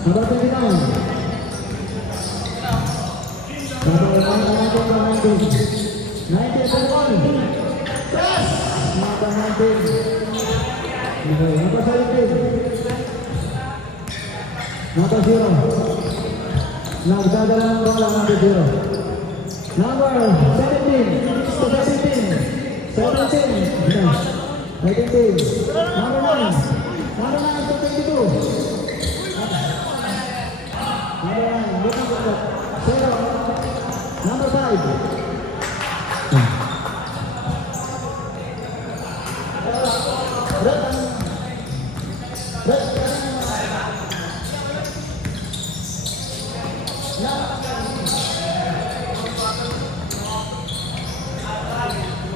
Number 29. Number 19. 91. Yes! Number 19. Okay, number 17. Number 0. Nagdadala ng bola, number 0. Number 17. 17. 19. Number 9. Number 9 to 22. Number 9. Looking at that. 0. Number 5.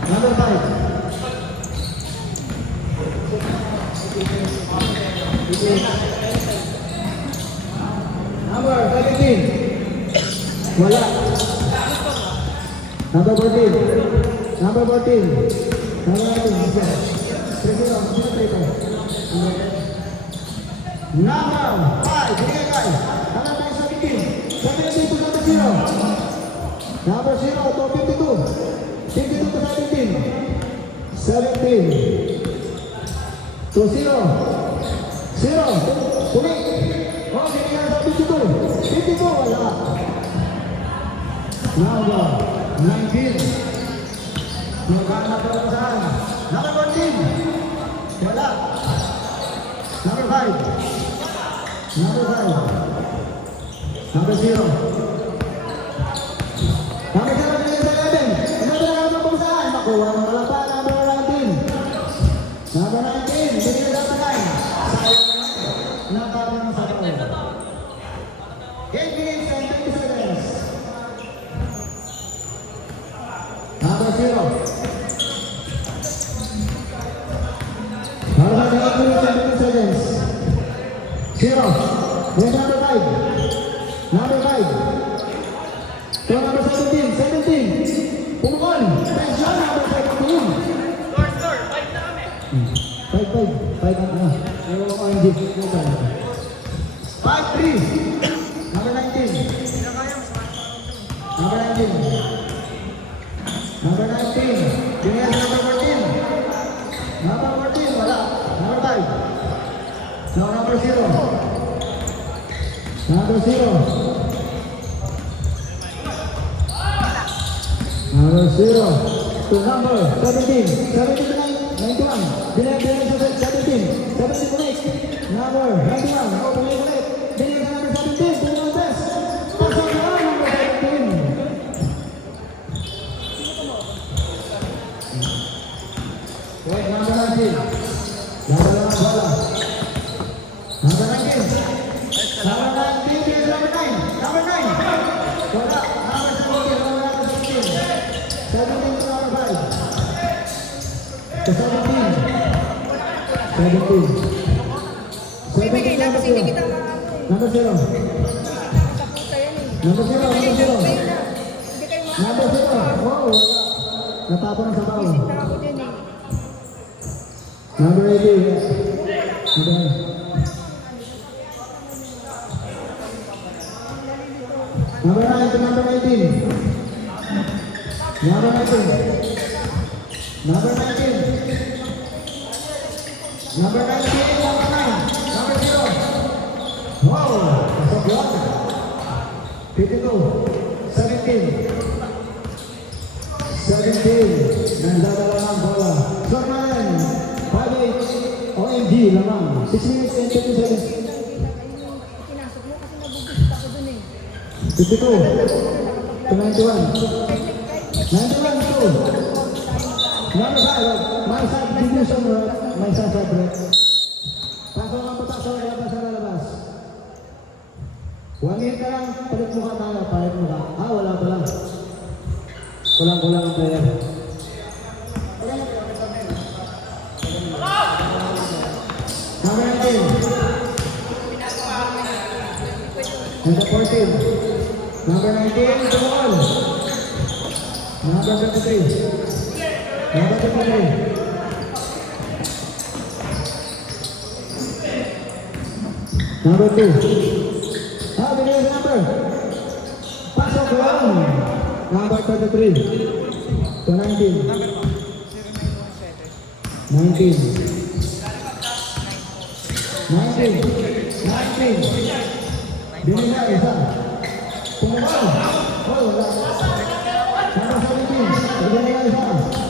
Number 5. Number 17. Wala. Number 14. Number 14. Number 19. Number 5. Bigay kay. Number 17. 17 to 0. Number 0 to 52. 52 to 17. 17 to 0. 0. Tuloy. Oh, binigyan sa 52. 52, wala. Number 19. Magkana pa lang saan? Number 14. Wala. Number 5. Number 5. Number 0. Number 0, binigyan sa 11. Ano ba na naman saan? Makuha ng wala pa. Number 19. Number 19. Binigyan sa 9. Sayang na natin ng sa tao. 8 minutes and 20 seconds. Number 0. Number 8 minutes and 20 seconds. 0. Then number 5. Number 5. So number 17. 17. Pumukol. Tension. Number 17. Score, 5 na kami. 5 na. Ayaw ko ang gift. 5-3. Number 19. Number 19. Number 19. Binigyan sa number 14. Number 14. Wala. Number 5. No, number 0. Number 0. Number 0. To number 17. 17 to 91. Binigyan sa 17. 17 to 8. Number 91. Oh, binigyan ulit. Binigyan sa number 17. Binigyan test. Pasok na number 17. Wait, number 19. Number 1 bola. Number 19. Number 19 is number 9. Number 9. Bola. Number 17. Number 17. 17 to number 5. To 17. 17. Uy, bigay lang kasi hindi kita Number 0. makapunta yan eh. Number 0. Number 0. Kayo na. Hindi kayo Number 0. Wow, wala. Natapon ang sabaw. Visit na ako dyan eh. Number 18. Number 9. Number 9 to number 18. Number 19. Number 19. Number 19. Number 9. Number 0. Wow! Pasok yun. 52. 17. 17. Nandadala ng bola. Score na yan. 5-8. OMG lamang. 6 minutes and 20 seconds. Pinasok mo kasi nabubusit ako dun eh. 52. To 91. 91 to. Number 5. My side division. My side break. Pasok ang patak sa lalabas sa lalabas. 1 minute ka lang. Palit mo ka tayo. Palit mo ka. Ah, wala pala. Kulang-kulang ang player. Number 19. Number 14. Number 19, the ball. Number 23. Number 23. Number 2. binigay sa number. Pasok yun. Number 33. To 19. 19. 19. Binigay isa. Pumabal. Oh, wala. Number 17. Binigay isa.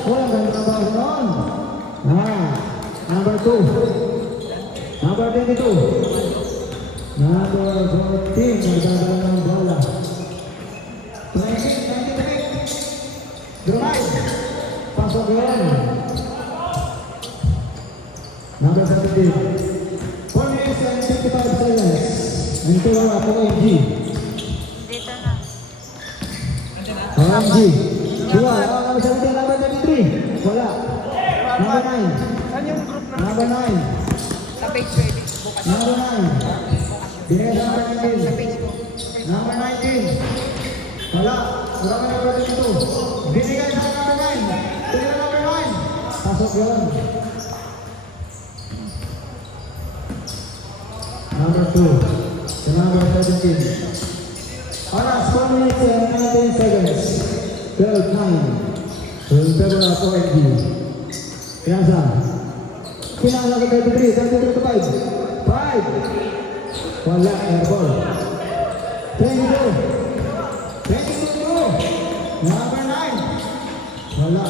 Wala, ganun ang bago noon. Number 2. Number 22. Number 14. Nagdadala ng bola. 23. Drive. Pasok yun. Number 17. 4 minutes and 55 seconds. Ito lang ako OMG. Dito na. OMG. Dua. Number 17. Number 23. Wala. Number 9. Saan yung group na? Number 9. Sa page ready. Bukas. Number 9. Binigay sa number Sa 19. page ko. Number 19. Wala. Wala ka number 22. Binigay sa number 9. Binigay sa number 9. Pasok yun. Number 2. Sa number 17. Oras 4 minutes and 19 seconds. 12-9. Pero na po OMG. Kaya saan? Pinala ko 33. 33 to 5. 5. Wala. Airball. 22. 22. Number 9. Wala.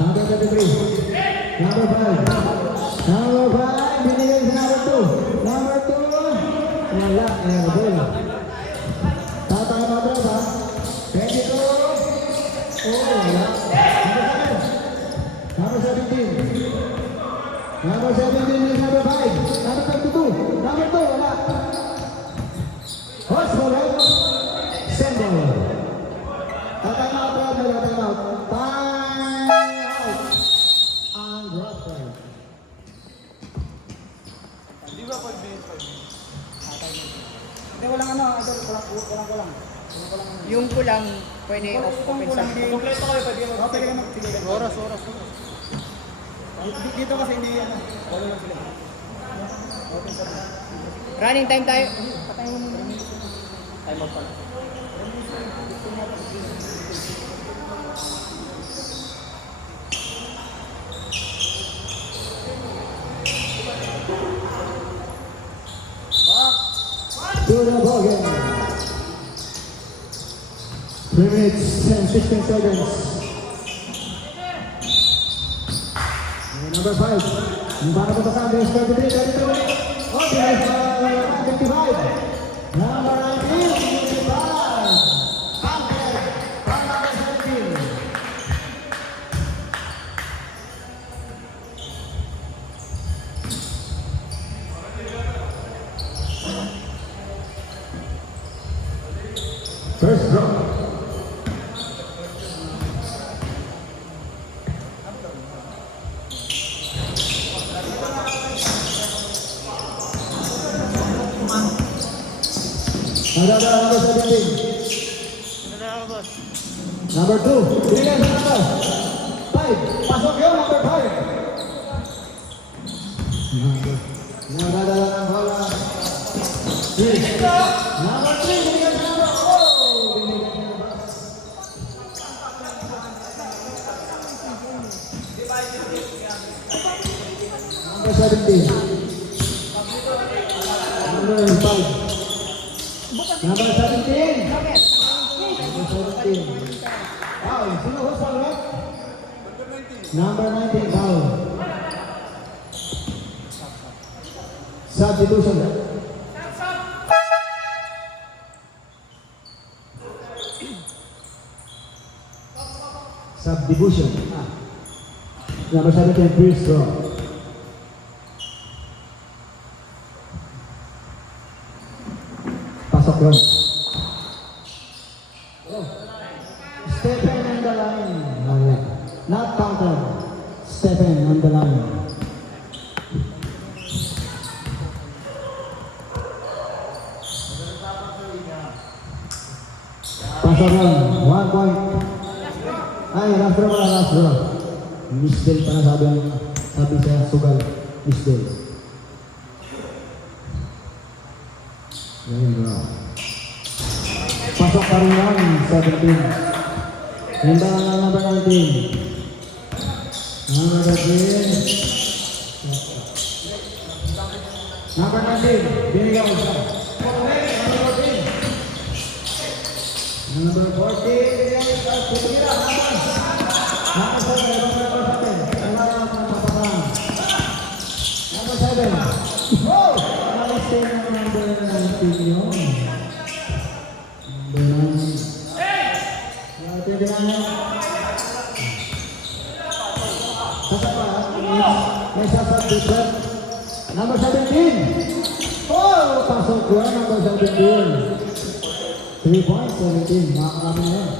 Number 33. Number 5. Number 5. Binigay sa number 2. Number 2. Wala. Airball. Tatay Madras ha. 22. Oh, wala. Number 17. Number 17 is number 5. Number 32. Number 2. Wala. Horse ball. Send ball. Time out, time out. Time out. And drop right. Di ba 5 minutes? Hindi, walang ano, idol, walang. Yung kulang, pwede open sa Kompleto kayo, pwede mo. Okay, sige, sige. Oras. Dito kasi hindi, ano, wala lang sila. running time tayo. Patayin mo muna. Time out pala. To the ball game. 3 minutes and 16 seconds. Number 5. Yung para po sa Andres 33. 32. Oh, binigay sa 25. Number 19. 25. Bunker. From number 17. First drop. Ada number 17. Number 2. Binigay sa number 5. Pasok yun, number 5. Nadadala ng bola. 3. Number 3. Binigay sa number 4. Binigay sa number 17. Number 5. Number 17. Number 17. Foul. Sino host foul, right? Number 19. Foul. Substitution. Subdivision. Number 17. Free throw. Pasok yun. Stephen on the line. Not counted. Stephen on the line. Pasok yun. 1 point. Ay, last draw pala, last draw. Misdel pa na sabi sa sugal. Misdel. Ayun na. Pasok pa rin yan, 17. Handa na number 19. Number 19. Number 19, binigyan ko siya. Number 14, putira, number 7, number 7. Oh! Alis din ang number 19 yun. Number 9. Pwede na niya. Sasapa, may sasabit. Number 17. Oh! Pasok ko number 17. 3 points, 17. Makakarami na yan.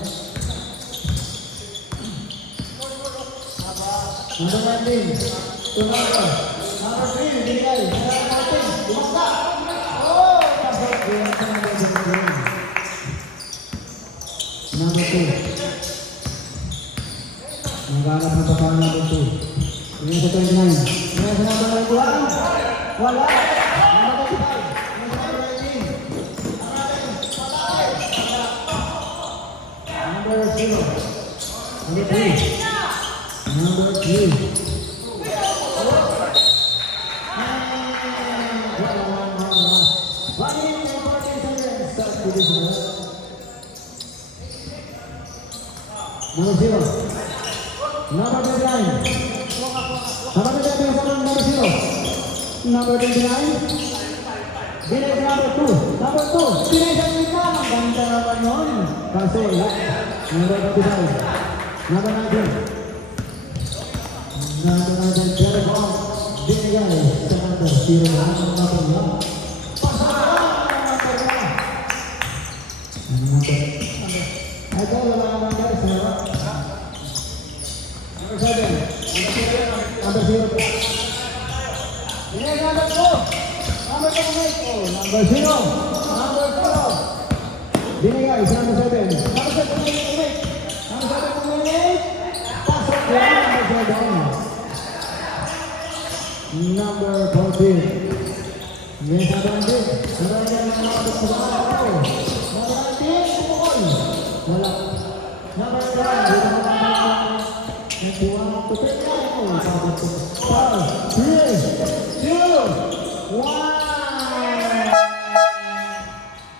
Number 19. Tumaka. Number 3. Binigay. Number 19. Bumaka. Oh! Pasok ko yan sa number 17. Number 2. Naghanap na pa number 2. Yung sa 29. Yung sa number 1. Wala. Number 25. Number 0. Number 3. Number 3. Number 0. Number 29. Number 0. Number 29. Binay number 2. Number 2. Binay sa kita. Ang ganda naman yun. Kaso wala. Number 25. Number 19. Number 19. Pero ko binigay sa number 0. Number 1. Pasaran ang number 1. Number. Ito wala naman guys. Number 7. Number 0. Binay number 2. Number 2. Oh, number 0. Number 4. Binigay sa number 7. Number 7 ulit. Number 7 ulit. Pasok yan. Number 7. Number 14. Yes, number 19. Number 19. Number 19. Wala. Number 1. 21. Tutukan ko. Sabi ko. 5, 3, 2, 1.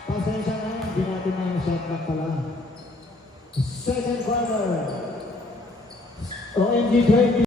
Pasensya na, hindi natin na yung shot clock pala. Second quarter. OMG 20.